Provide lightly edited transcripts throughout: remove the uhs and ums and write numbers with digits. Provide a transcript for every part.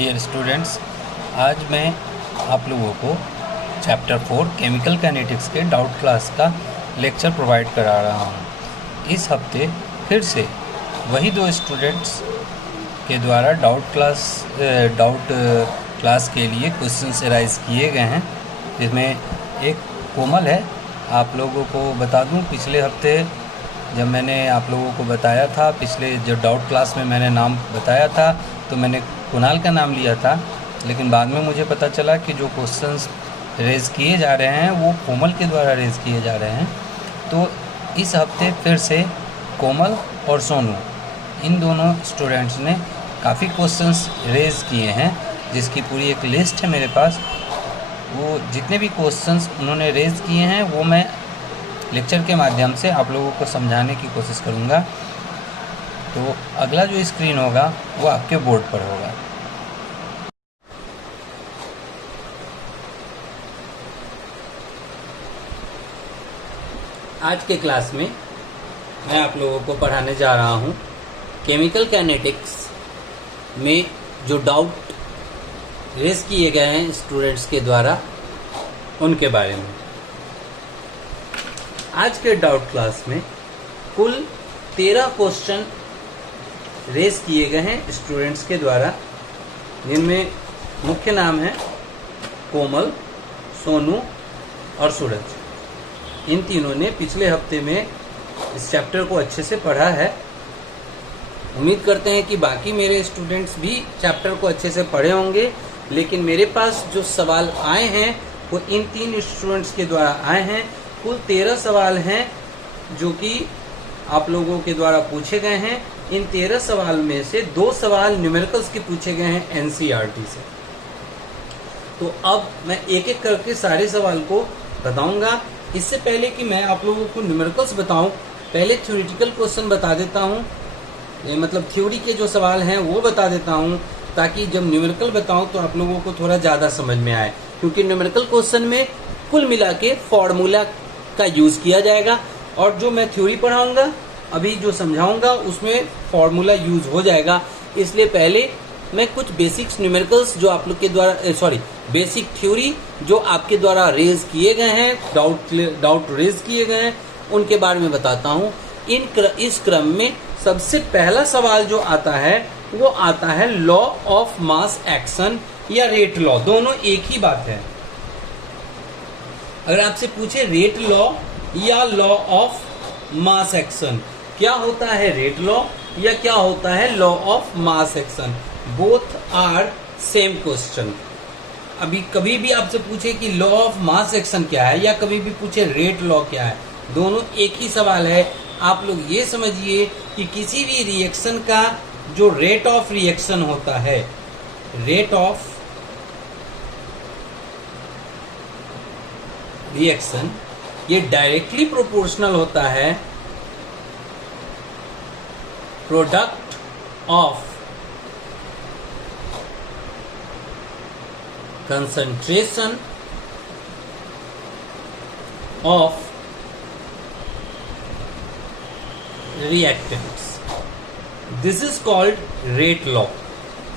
Dear students, आज मैं आप लोगों को चैप्टर 4 केमिकल काइनेटिक्स के डाउट क्लास का लेक्चर प्रोवाइड करा रहा हूँ। इस हफ्ते फिर से वही दो स्टूडेंट्स के द्वारा डाउट क्लास के लिए क्वेश्चंस एराइज किए गए हैं, जिसमें एक कोमल है। आप लोगों को बता दूं, पिछले हफ्ते जब मैंने आप लोगों को बताया था, पिछले जो डाउट क्लास में मैंने नाम बताया था, तो मैंने कुणाल का नाम लिया था, लेकिन बाद में मुझे पता चला कि जो क्वेश्चंस रेज़ किए जा रहे हैं वो कोमल के द्वारा रेज़ किए जा रहे हैं। तो इस हफ्ते फिर से कोमल और सोनू, इन दोनों स्टूडेंट्स ने काफ़ी क्वेश्चंस रेज़ किए हैं, जिसकी पूरी एक लिस्ट है मेरे पास। वो जितने भी क्वेश्चंस उन्होंने रेज़ किए हैं वो मैं लेक्चर के माध्यम से आप लोगों को समझाने की कोशिश करूँगा। तो अगला जो स्क्रीन होगा वो आपके बोर्ड पर होगा। आज के क्लास में मैं आप लोगों को पढ़ाने जा रहा हूँ केमिकल काइनेटिक्स में जो डाउट रेज किए गए हैं स्टूडेंट्स के द्वारा, उनके बारे में। आज के डाउट क्लास में कुल 13 क्वेश्चन रेज किए गए हैं स्टूडेंट्स के द्वारा, जिनमें मुख्य नाम है कोमल, सोनू और सूरज। इन तीनों ने पिछले हफ्ते में इस चैप्टर को अच्छे से पढ़ा है। उम्मीद करते हैं कि बाकी मेरे स्टूडेंट्स भी चैप्टर को अच्छे से पढ़े होंगे, लेकिन मेरे पास जो सवाल आए हैं वो इन 3 स्टूडेंट्स के द्वारा आए हैं। कुल 13 सवाल हैं जो कि आप लोगों के द्वारा पूछे गए हैं। इन 13 सवाल में से 2 सवाल न्यूमेरिकल्स के पूछे गए हैं एनसीईआरटी से। तो अब मैं एक एक करके सारे सवाल को बताऊंगा। इससे पहले कि मैं आप लोगों को न्यूमेरिकल्स बताऊं, पहले थ्योरेटिकल क्वेश्चन बता देता हूं, मतलब थ्योरी के जो सवाल हैं वो बता देता हूं, ताकि जब न्यूमेरिकल बताऊं तो आप लोगों को थोड़ा ज़्यादा समझ में आए। क्योंकि न्यूमेरिकल क्वेश्चन में कुल मिला के फॉर्मूला का यूज़ किया जाएगा, और जो मैं थ्योरी पढ़ाऊंगा, अभी जो समझाऊंगा, उसमें फॉर्मूला यूज़ हो जाएगा। इसलिए पहले मैं कुछ बेसिक्स न्यूमेरिकल्स जो आप लोग के द्वारा बेसिक थ्योरी जो आपके द्वारा रेज किए गए हैं, डाउट रेज किए गए हैं, उनके बारे में बताता हूँ। इस क्रम में सबसे पहला सवाल जो आता है वो आता है लॉ ऑफ मास एक्शन या रेट लॉ। दोनों एक ही बात है। अगर आपसे पूछे रेट लॉ या लॉ ऑफ मास एक्शन, क्या होता है रेट लॉ या क्या होता है law of mass action, both are same question. अभी कभी भी आपसे पूछे कि लॉ ऑफ मास एक्शन क्या है, या कभी भी पूछे रेट लॉ क्या है, दोनों एक ही सवाल है। आप लोग ये समझिए कि किसी भी रिएक्शन का जो रेट ऑफ रिएक्शन होता है, रेट ऑफ रिएक्शन, ये डायरेक्टली प्रोपोर्शनल होता है product of concentration of reactants. This is called rate law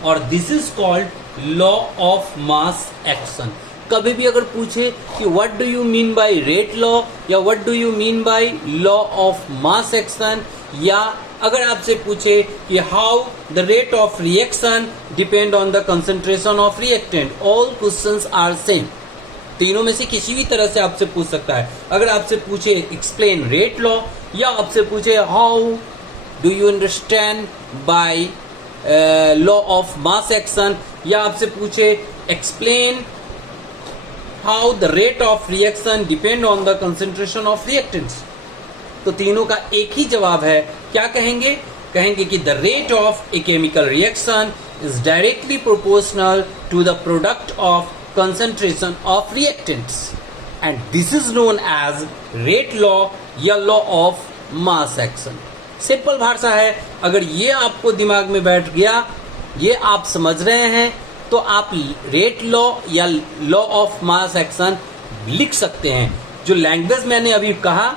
और this is called law of mass action. कभी भी अगर पूछे कि what do you mean by rate law या what do you mean by law of mass action, या अगर आपसे पूछे कि how the rate of reaction depend on the concentration of reactant, all questions are same. तीनों में से किसी भी तरह से आपसे पूछ सकता है। अगर आपसे पूछे एक्सप्लेन रेट लॉ, या आपसे पूछे how do you understand by law of mass action, या आपसे पूछे explain how the rate of reaction depend on the concentration of reactants, तो तीनों का एक ही जवाब है। क्या कहेंगे? कहेंगे कि the rate of a chemical reaction is directly proportional to the product of concentration of reactants, and this is known as rate law या law of mass action. Simple भाषा है। अगर ये आपको दिमाग में बैठ गया, ये आप समझ रहे हैं, तो आप रेट लॉ या लॉ ऑफ मास एक्शन लिख सकते हैं। जो लैंग्वेज मैंने अभी कहा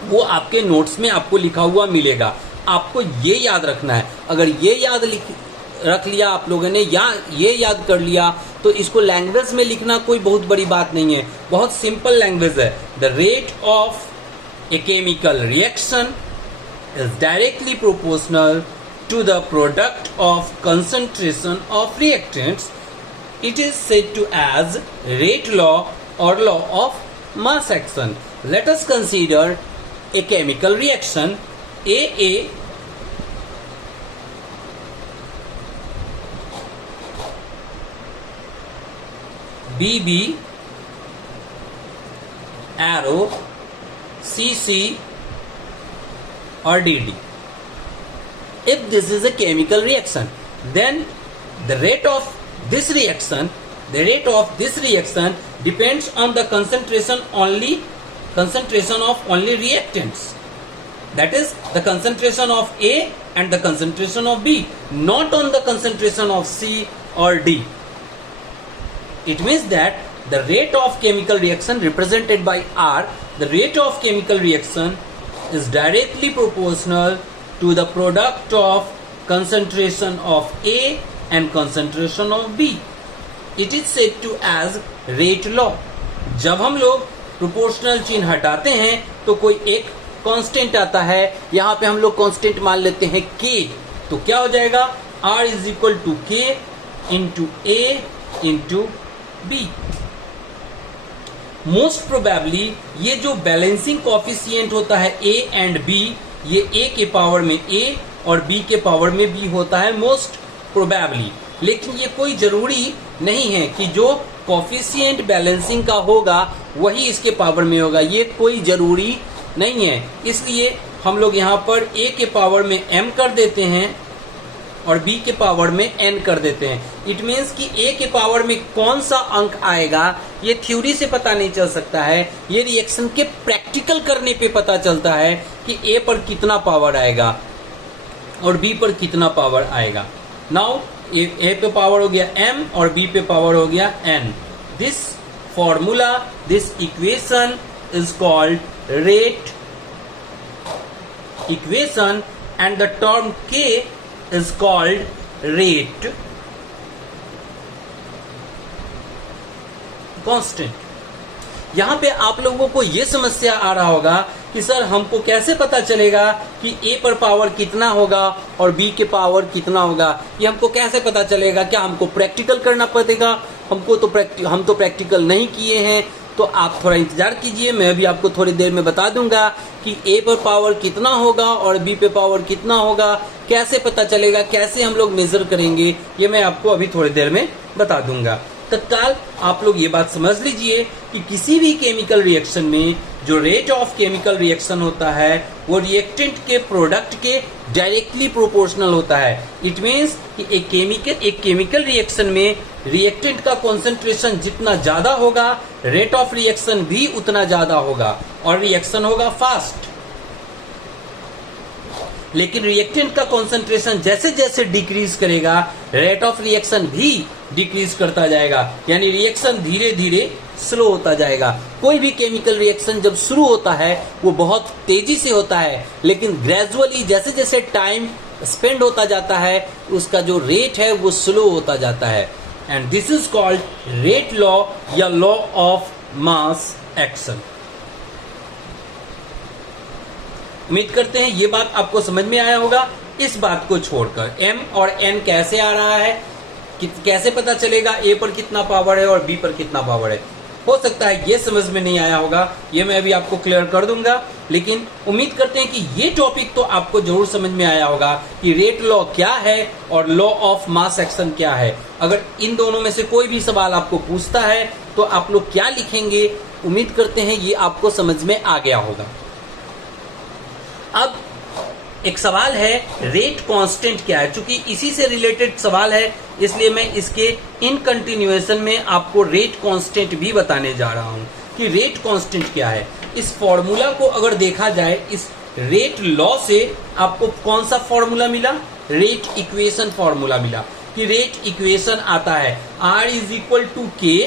वो आपके नोट्स में आपको लिखा हुआ मिलेगा। आपको ये याद रखना है। अगर ये रख लिया आप लोगों ने या ये याद कर लिया, तो इसको लैंग्वेज में लिखना कोई बहुत बड़ी बात नहीं है, बहुत सिंपल लैंग्वेज है। The rate of a chemical reaction is directly proportional to the product of concentration of reactants. It is said to as rate law or law of mass action. Let us consider a chemical reaction AA BB arrow CC or DD. If this is a chemical reaction, then the rate of this reaction depends on the concentration of only reactants. That is the concentration of A and the concentration of B, not on the concentration of C or D. It means that the rate of chemical reaction represented by R, the rate of chemical reaction is directly proportional to the product of concentration of A and concentration of B. It is said to as rate law. जब हम लोग proportional चिन्ह हटाते हैं तो कोई एक constant आता है, यहाँ पे हम लोग कांस्टेंट मान लेते हैं K, तो क्या हो जाएगा R is equal to K into A into B. Most probably ये जो बैलेंसिंग कोफिशिएंट होता है A एंड B, ये A के पावर में A और B के पावर में B होता है मोस्ट प्रोबेबली, लेकिन ये कोई जरूरी नहीं है कि जो कोफिशिएंट बैलेंसिंग का होगा वही इसके पावर में होगा, ये कोई जरूरी नहीं है। इसलिए हम लोग यहाँ पर A के पावर में M कर देते हैं और B के पावर में N कर देते हैं। इट मीन्स कि A के पावर में कौन सा अंक आएगा ये थ्योरी से पता नहीं चल सकता है, ये रिएक्शन के प्रैक्टिकल करने पे पता चलता है कि A पर कितना पावर आएगा और B पर कितना पावर आएगा। नाउ A पे पावर हो गया M और B पे पावर हो गया N। This formula, this equation is called rate equation and the term K is called rate constant. यहां पे आप लोगों को यह समस्या आ रहा होगा कि सर हमको कैसे पता चलेगा कि A पर पावर कितना होगा और B के पावर कितना होगा, ये हमको कैसे पता चलेगा? क्या हमको प्रैक्टिकल करना पड़ेगा? हम तो प्रैक्टिकल नहीं किए हैं, तो आप थोड़ा इंतजार कीजिए, मैं भी आपको थोड़ी देर में बता दूंगा कि A पर पावर कितना होगा और B पे पावर कितना होगा, कैसे पता चलेगा, कैसे हम लोग मेजर करेंगे, ये मैं आपको अभी थोड़ी देर में बता दूंगा। तत्काल आप लोग ये बात समझ लीजिए कि किसी भी केमिकल रिएक्शन में जो रेट ऑफ केमिकल रिएक्शन होता है वो रिएक्टेंट के प्रोडक्ट के डायरेक्टली प्रोपोर्शनल होता है। इट मीन्स कि एक केमिकल रिएक्शन में रिएक्टेंट का कॉन्सेंट्रेशन जितना ज्यादा होगा रेट ऑफ रिएक्शन भी उतना ज्यादा होगा और रिएक्शन होगा फास्ट। लेकिन रिएक्टेंट का कॉन्सेंट्रेशन जैसे जैसे डिक्रीज करेगा रेट ऑफ रिएक्शन भी डिक्रीज करता जाएगा, यानी रिएक्शन धीरे धीरे स्लो होता जाएगा। कोई भी केमिकल रिएक्शन जब शुरू होता है वो बहुत तेजी से होता है, लेकिन ग्रेजुअली जैसे जैसे टाइम स्पेंड होता जाता है उसका जो रेट है वो स्लो होता जाता है। And this is called rate law या लॉ ऑफ मास एक्शन। उम्मीद करते हैं ये बात आपको समझ में आया होगा। इस बात को छोड़कर M और N कैसे आ रहा है, कैसे पता चलेगा A पर कितना पावर है और B पर कितना पावर है, हो सकता है ये समझ में नहीं आया होगा, ये मैं अभी आपको क्लियर कर दूंगा। लेकिन उम्मीद करते हैं कि ये टॉपिक तो आपको जरूर समझ में आया होगा कि रेट लॉ क्या है और लॉ ऑफ मास एक्शन क्या है। अगर इन दोनों में से कोई भी सवाल आपको पूछता है तो आप लोग क्या लिखेंगे, उम्मीद करते हैं ये आपको समझ में आ गया होगा। अब एक सवाल है रेट कांस्टेंट क्या है। चूंकि इसी से रिलेटेड सवाल है इसलिए मैं इसके इन कंटिन्यूएशन में आपको रेट कांस्टेंट भी बताने जा रहा हूं कि रेट कांस्टेंट क्या है। इस फॉर्मूला को अगर देखा जाए, इस रेट लॉ से आपको कौन सा फॉर्मूला मिला, रेट इक्वेशन फॉर्मूला मिला कि रेट इक्वेशन आता है R is equal to K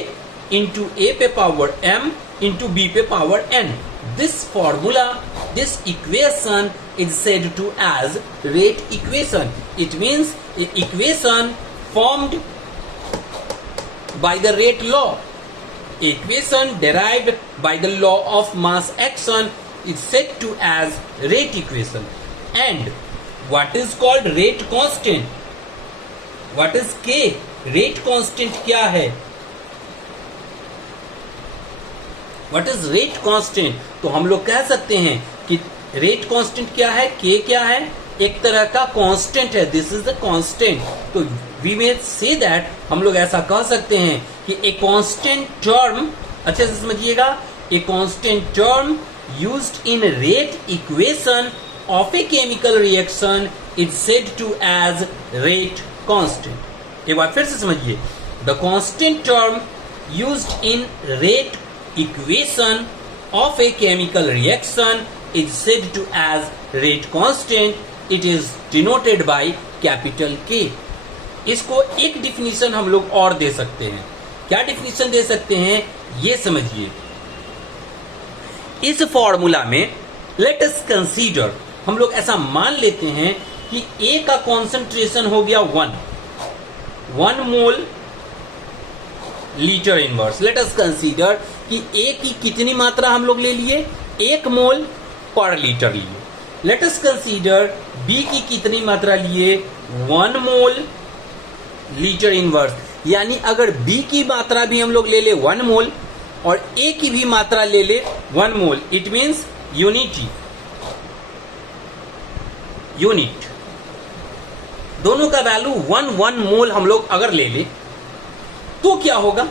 into A पे पावर M इंटू B पे power N। This formula, this equation is said to as rate equation. It means a equation formed by the rate law. Equation derived by the law of mass action is said to as rate equation. And what is called rate constant? What is K? Rate constant क्या है? What is rate constant? तो हम लोग कह सकते हैं कि rate constant क्या है, K क्या है, एक तरह का constant है. This is the constant. तो we may say that, हम लोग ऐसा कह सकते हैं कि a constant term, अच्छे से समझिएगा, a constant term used in rate equation of a chemical reaction is said to as rate constant. एक बार फिर से समझिए. The constant term used in rate equation of a chemical reaction is said to as rate constant. It is denoted by capital K. इसको एक definition हम लोग और दे सकते हैं. क्या डिफिनीशन दे सकते हैं ये समझिए. इस फॉर्मूला में लेट अस कंसीडर, हम लोग ऐसा मान लेते हैं कि A का कॉन्सेंट्रेशन हो गया 1 mole litre inverse. Let us consider कि A की कितनी मात्रा हम लोग ले लिए, 1 मोल पर लीटर लिए. लेट अस कंसीडर B की कितनी मात्रा लिए, 1 मोल लीटर इनवर्स. यानी अगर B की मात्रा भी हम लोग ले ले 1 मोल और A की भी मात्रा ले ले 1 मोल, इट मीन्स यूनिटी, यूनिट, दोनों का वैल्यू 1 मोल हम लोग अगर ले ले तो क्या होगा.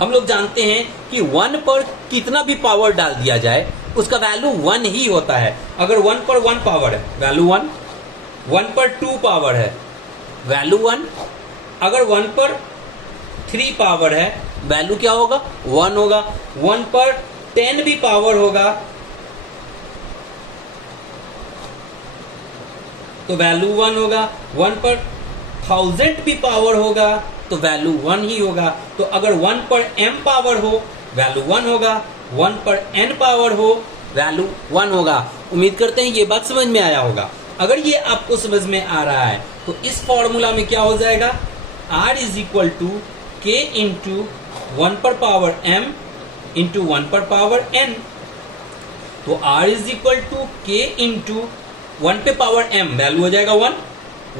हम लोग जानते हैं कि 1 पर कितना भी पावर डाल दिया जाए उसका वैल्यू 1 ही होता है. अगर 1 पर 1 पावर है वैल्यू 1, 1 पर 2 पावर है वैल्यू 1, अगर 1 पर 3 पावर है वैल्यू क्या होगा, 1 होगा. 1 पर 10 भी पावर होगा तो वैल्यू 1 होगा. 1 पर 1000 भी पावर होगा तो वैल्यू 1 ही होगा. तो अगर 1 पर m पावर हो वैल्यू 1 होगा, 1 पर n पावर हो वैल्यू 1 होगा. उम्मीद करते हैं ये बात समझ में आया होगा. अगर ये आपको समझ में आ रहा है तो इस फॉर्मूला में क्या हो जाएगा, R is equal to K into 1 पर पावर m इंटू 1 पर पावर n. तो R is equal to K into 1 पे पावर m वैल्यू हो जाएगा 1,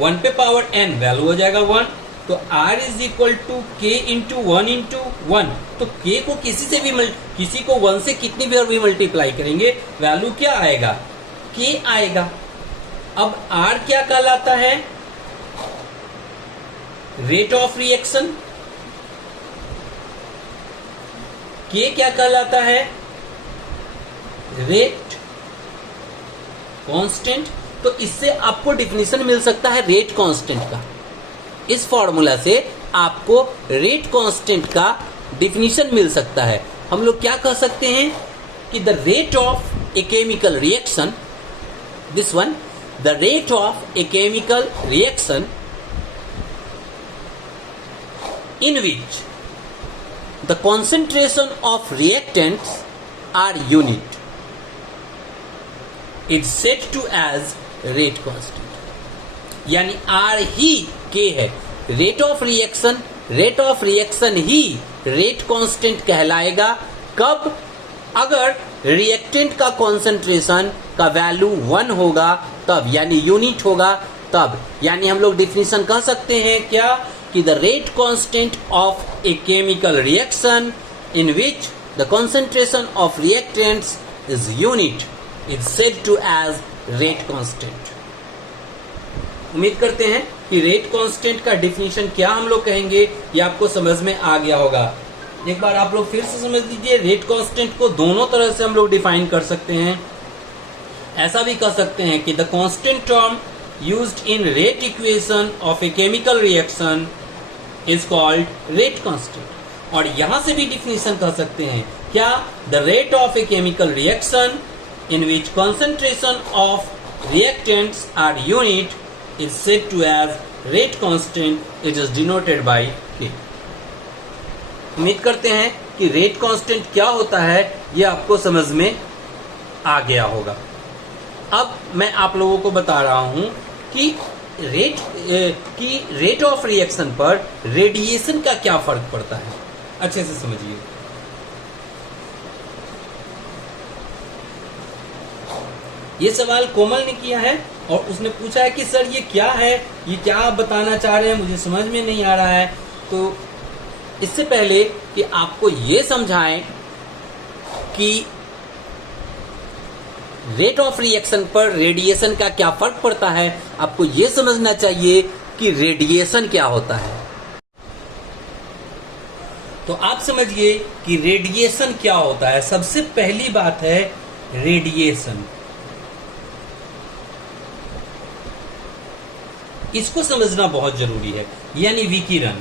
1 पे पावर n वैल्यू हो जाएगा 1. तो R is equal to K into 1 into 1. तो K को किसी को 1 से कितनी बार भी मल्टीप्लाई करेंगे वैल्यू क्या आएगा, K आएगा. अब R क्या कहलाता है, रेट ऑफ रिएक्शन. K क्या कहलाता है, रेट कांस्टेंट. तो इससे आपको डिफिनीशन मिल सकता है रेट कांस्टेंट का. इस फॉर्मूला से आपको रेट कांस्टेंट का डिफिनीशन मिल सकता है. हम लोग क्या कह सकते हैं कि the rate of a chemical reaction, this one, the rate of a chemical reaction in which the concentration of reactants are unit is said to as rate constant. यानी R ही K है. Rate of reaction he rate constant कहलाएगा. कब, अगर reactant का concentration का value 1 होगा तब, यानी यूनिट होगा तब. यानी हम लोग डिफिनीशन कह सकते हैं क्या कि the rate constant of a chemical reaction in which the concentration of reactants is unit is said to as rate constant. उम्मीद करते हैं कि रेट कांस्टेंट का डिफिनीशन क्या हम लोग कहेंगे ये आपको समझ में आ गया होगा. एक बार आप लोग फिर से समझ लीजिए. रेट कांस्टेंट को दोनों तरह से हम लोग डिफाइन कर सकते हैं. ऐसा भी कह सकते हैं कि the constant term used in rate equation of a chemical reaction is called rate constant. और यहां से भी डिफिनीशन कह सकते हैं क्या, the rate of a chemical reaction in which concentration of reactants are unit is said to as rate constant. It is denoted by K. उम्मीद करते हैं कि रेट कांस्टेंट क्या होता है ये आपको समझ में आ गया होगा। अब मैं आप लोगों को बता रहा हूं कि रेट ऑफ रिएक्शन पर रेडिएशन का क्या फर्क पड़ता है, अच्छे से समझिए। ये सवाल कोमल ने किया है और उसने पूछा है कि सर ये क्या है, ये क्या आप बताना चाह रहे हैं, मुझे समझ में नहीं आ रहा है। तो इससे पहले कि आपको ये समझाएं कि रेट ऑफ रिएक्शन पर रेडिएशन का क्या फर्क पड़ता है, आपको ये समझना चाहिए कि रेडिएशन क्या होता है। तो आप समझिए कि रेडिएशन क्या होता है। सबसे पहली बात है रेडिएशन, इसको समझना बहुत जरूरी है, यानी विकिरण।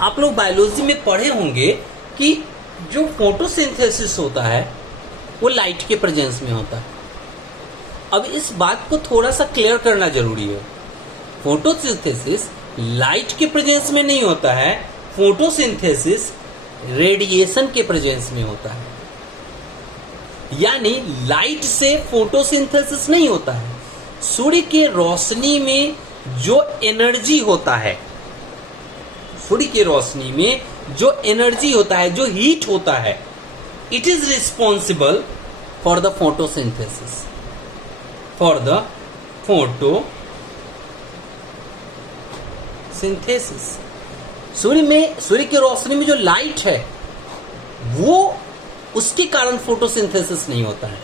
आप लोग बायोलॉजी में पढ़े होंगे कि जो फोटोसिंथेसिस होता है वो लाइट के प्रेजेंस में होता है। अब इस बात को थोड़ा सा क्लियर करना जरूरी है। फोटोसिंथेसिस लाइट के प्रेजेंस में नहीं होता है, फोटोसिंथेसिस रेडिएशन के प्रेजेंस में होता है। यानी लाइट से फोटोसिंथेसिस नहीं होता है। सूर्य के रोशनी में जो एनर्जी होता है, सूर्य की रोशनी में जो एनर्जी होता है, जो हीट होता है, it is responsible for the photosynthesis, for the photosynthesis. सूर्य की रोशनी में जो लाइट है वो, उसके कारण फोटोसिंथेसिस नहीं होता है।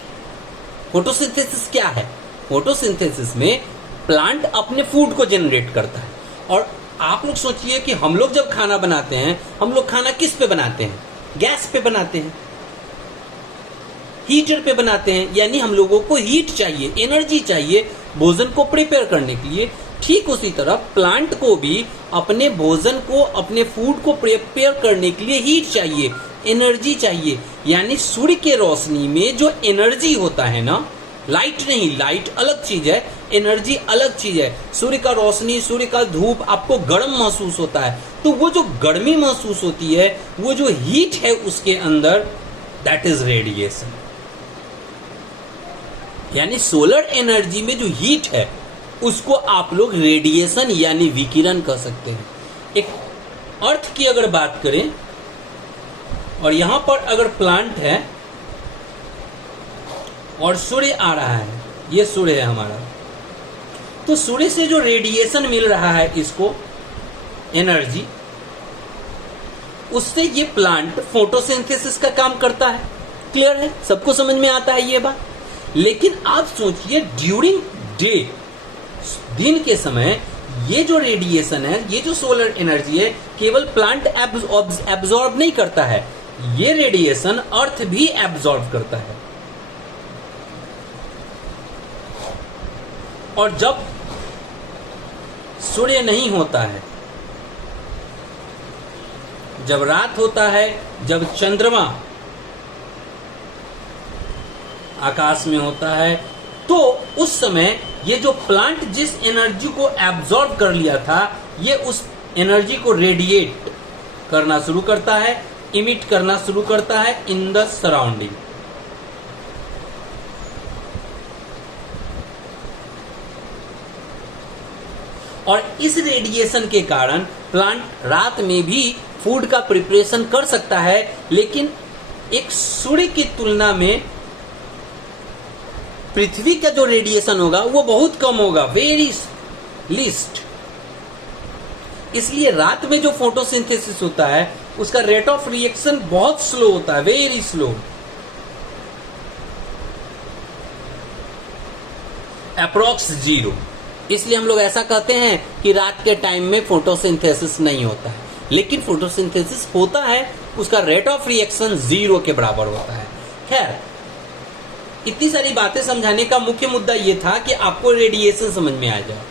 फोटोसिंथेसिस क्या है? फोटोसिंथेसिस में प्लांट अपने फूड को जनरेट करता है। और आप लोग सोचिए कि हम लोग जब खाना बनाते हैं, हम लोग खाना किस पे बनाते हैं? गैस पे बनाते हैं, हीटर पे बनाते हैं। यानी हम लोगों को हीट चाहिए, एनर्जी चाहिए भोजन को प्रिपेयर करने के लिए। ठीक उसी तरह प्लांट को भी अपने भोजन को, अपने फूड को प्रिपेयर करने के लिए हीट चाहिए, एनर्जी चाहिए। यानी सूर्य के रोशनी में जो एनर्जी होता है ना, लाइट नहीं, लाइट अलग चीज है, एनर्जी अलग चीज है। सूर्य का रोशनी, सूर्य का धूप आपको गर्म महसूस होता है, तो वो जो गर्मी महसूस होती है, वो जो हीट है उसके अंदर, दैट इज रेडिएशन। यानी सोलर एनर्जी में जो हीट है उसको आप लोग रेडिएशन यानी विकिरण कह सकते हैं। एक अर्थ की अगर बात करें, और यहां पर अगर प्लांट है और सूर्य आ रहा है, ये सूर्य है हमारा, तो सूर्य से जो रेडिएशन मिल रहा है इसको, एनर्जी, उससे ये प्लांट फोटोसिंथेसिस का काम करता है। क्लियर है? सबको समझ में आता है ये बात। लेकिन आप सोचिए ड्यूरिंग डे, दिन के समय, ये जो रेडिएशन है, ये जो सोलर एनर्जी है, केवल प्लांट एब्जॉर्ब नहीं करता है, ये रेडिएशन अर्थ भी एब्जॉर्ब करता है। और जब सूर्य नहीं होता है, जब रात होता है, जब चंद्रमा आकाश में होता है, तो उस समय ये जो प्लांट जिस एनर्जी को एब्जॉर्ब कर लिया था, ये उस एनर्जी को रेडिएट करना शुरू करता है, इमिट करना शुरू करता है इन द सराउंडिंग। और इस रेडिएशन के कारण प्लांट रात में भी फूड का प्रिपरेशन कर सकता है, लेकिन एक सूर्य की तुलना में पृथ्वी का जो रेडिएशन होगा वो बहुत कम होगा, वेरी लीस्ट। इसलिए रात में जो फोटोसिंथेसिस होता है उसका रेट ऑफ रिएक्शन बहुत स्लो होता है, वेरी स्लो, अप्रोक्स 0। इसलिए हम लोग ऐसा कहते हैं कि रात के टाइम में फोटोसिंथेसिस नहीं होता है, लेकिन फोटोसिंथेसिस होता है, उसका रेट ऑफ रिएक्शन 0 के बराबर होता है। खैर, इतनी सारी बातें समझाने का मुख्य मुद्दा यह था कि आपको रेडिएशन समझ में आ जाए।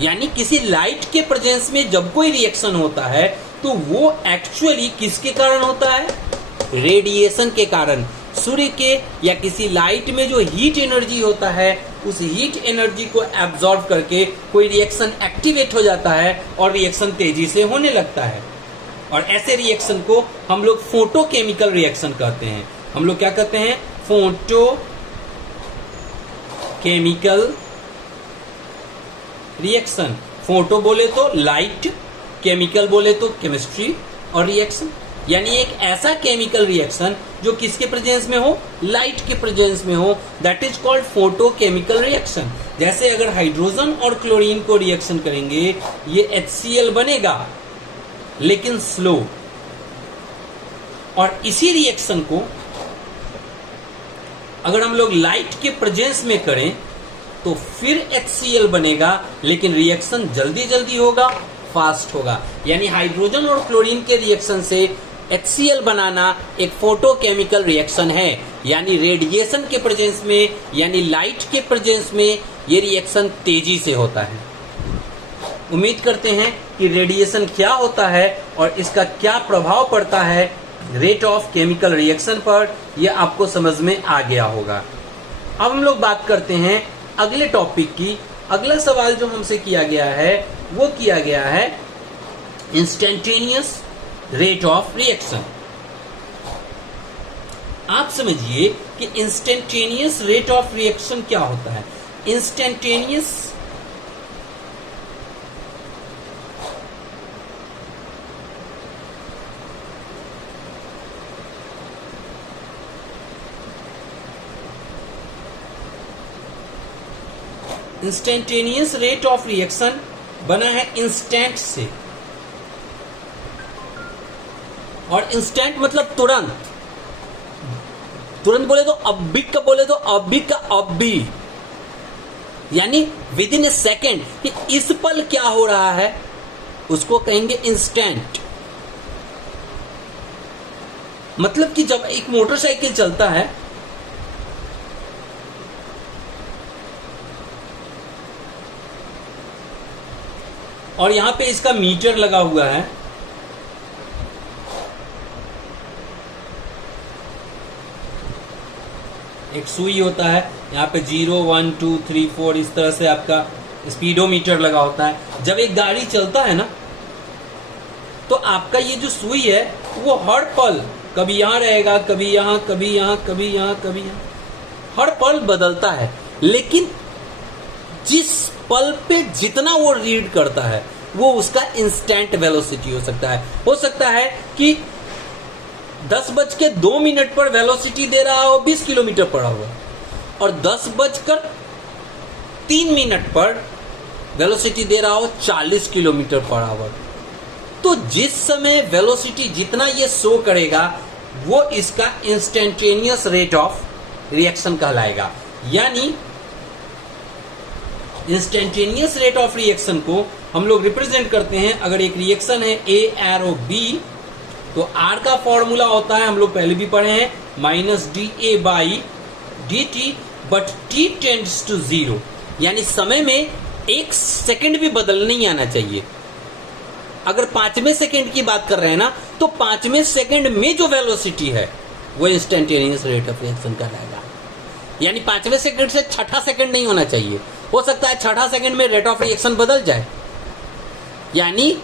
यानी किसी लाइट के प्रेजेंस में जब कोई रिएक्शन होता है तो वो एक्चुअली किसके कारण होता है? रेडिएशन के कारण। सूर्य के या किसी लाइट में जो हीट एनर्जी होता है, उस हीट एनर्जी को एब्जॉर्ब करके कोई रिएक्शन एक्टिवेट हो जाता है और रिएक्शन तेजी से होने लगता है। और ऐसे रिएक्शन को हम लोग फोटोकेमिकल रिएक्शन कहते हैं। हम लोग क्या कहते हैं? Photochemical reaction. फोटो बोले तो लाइट, केमिकल बोले तो केमिस्ट्री, और रिएक्शन यानी एक ऐसा केमिकल रिएक्शन जो किसके प्रेजेंस में हो? लाइट के प्रेजेंस में हो, that is called photochemical reaction. जैसे अगर हाइड्रोजन और क्लोरीन को रिएक्शन करेंगे, ये HCl बनेगा लेकिन स्लो, और इसी रिएक्शन को अगर हम लोग लाइट के प्रेजेंस में करें तो फिर HCl बनेगा, लेकिन रिएक्शन जल्दी जल्दी होगा, फास्ट होगा। यानी हाइड्रोजन और क्लोरीन के रिएक्शन से HCl बनाना एक फोटोकेमिकल रिएक्शन है, यानी रेडिएशन के प्रेजेंस में, यानी लाइट के प्रेजेंस में ये रिएक्शन तेजी से होता है। उम्मीद करते हैं कि रेडिएशन क्या होता है और इसका क्या प्रभाव पड़ता है रेट ऑफ केमिकल रिएक्शन पर, यह आपको समझ में आ गया होगा। अब हम लोग बात करते हैं अगले टॉपिक की। अगला सवाल जो हमसे किया गया है वो किया गया है इंस्टेंटेनियस रेट ऑफ रिएक्शन। आप समझिए कि इंस्टेंटेनियस रेट ऑफ रिएक्शन क्या होता है। Instantaneous instantaneous rate of reaction बना है इंस्टेंट से, और इंस्टेंट मतलब तुरंत। तुरंत बोले तो अभी का, बोले तो अभी का अभी, यानी विद इन ए सेकेंड कि इस पल क्या हो रहा है उसको कहेंगे इंस्टेंट। मतलब कि जब एक मोटरसाइकिल चलता है और यहां पे इसका मीटर लगा हुआ है, एक सुई होता है, यहाँ पे 0 1 2 3 4 इस तरह से आपका स्पीडोमीटर लगा होता है। जब एक गाड़ी चलता है ना तो आपका ये जो सुई है वो हर पल कभी यहाँ रहेगा, कभी यहाँ, कभी यहाँ, कभी यहाँ, कभी यहाँ, हर पल बदलता है। लेकिन जिस पल पे जितना वो रीड करता है वो उसका इंस्टेंट वेलोसिटी हो सकता है। हो सकता है कि 10:02 पर वेलोसिटी दे रहा हो 20 किलोमीटर पर आवर, और 10:03 पर वेलोसिटी दे रहा हो 40 किलोमीटर पर आवर। तो जिस समय वेलोसिटी जितना ये शो करेगा वो इसका इंस्टेंटेनियस रेट ऑफ रिएक्शन कहलाएगा। यानी इंस्टेंटेनियस रेट ऑफ रिएक्शन को हम लोग रिप्रेजेंट करते हैं। अगर एक रिएक्शन है A एरो B तो R का फॉर्मूला होता है, हम लोग पहले भी पढ़े हैं, -dA/dt, but T tends to 0, यानी समय में 1 सेकंड भी बदल नहीं आना चाहिए। अगर 5वें सेकंड की बात कर रहे हैं ना तो 5वें सेकंड में जो वेलोसिटी है वो इंस्टेंटेनियस रेट ऑफ रिएक्शन कहलाएगा। यानी 5वें सेकंड से 6ठा सेकंड नहीं होना चाहिए। हो सकता है 6ठा सेकंड में रेट ऑफ रिएक्शन बदल जाए, यानी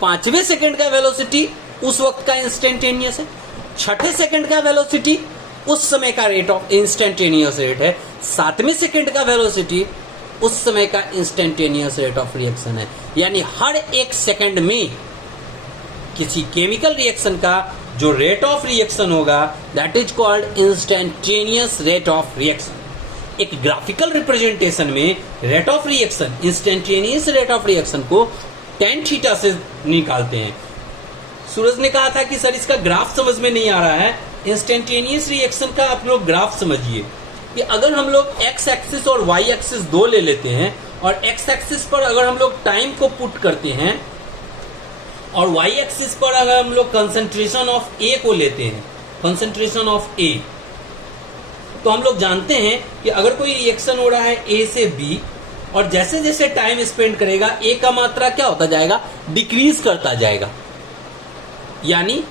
5वें सेकंड का वेलोसिटी उस वक्त का इंस्टेंटेनियस है, 6ठे सेकंड का वेलोसिटी उस समय का रेट ऑफ इंस्टेंटेनियस रेट है, 7वें सेकंड का वेलोसिटी उस समय का इंस्टेंटेनियस रेट ऑफ रिएक्शन है। यानी हर 1 सेकंड में किसी केमिकल रिएक्शन का जो रेट ऑफ रिएक्शन होगा that is called instantaneous rate of reaction. एक ग्राफिकल रिप्रेजेंटेशन में rate of reaction, instantaneous rate of reaction को tan थीटा से निकालते हैं। सूरज ने कहा था कि सर इसका ग्राफ समझ में नहीं आ रहा है। इंस्टेंटेनियस रिएक्शन का आप लोग ग्राफ समझिए कि अगर हम लोग एक्स एक्सिस और वाई एक्सिस दो ले लेते हैं, और एक्स एक्सिस पर अगर हम लोग टाइम को पुट करते हैं और वाई एक्सिस पर अगर हम लोग कंसंट्रेशन ऑफ ए को लेते हैं, कंसंट्रेशन ऑफ ए, तो हम लोग जानते हैं कि अगर कोई रिएक्शन हो रहा है ए से बी और जैसे जैसे टाइम स्पेंड करेगा ए का मात्रा क्या होता जाएगा, डिक्रीज करता जाएगा। यानी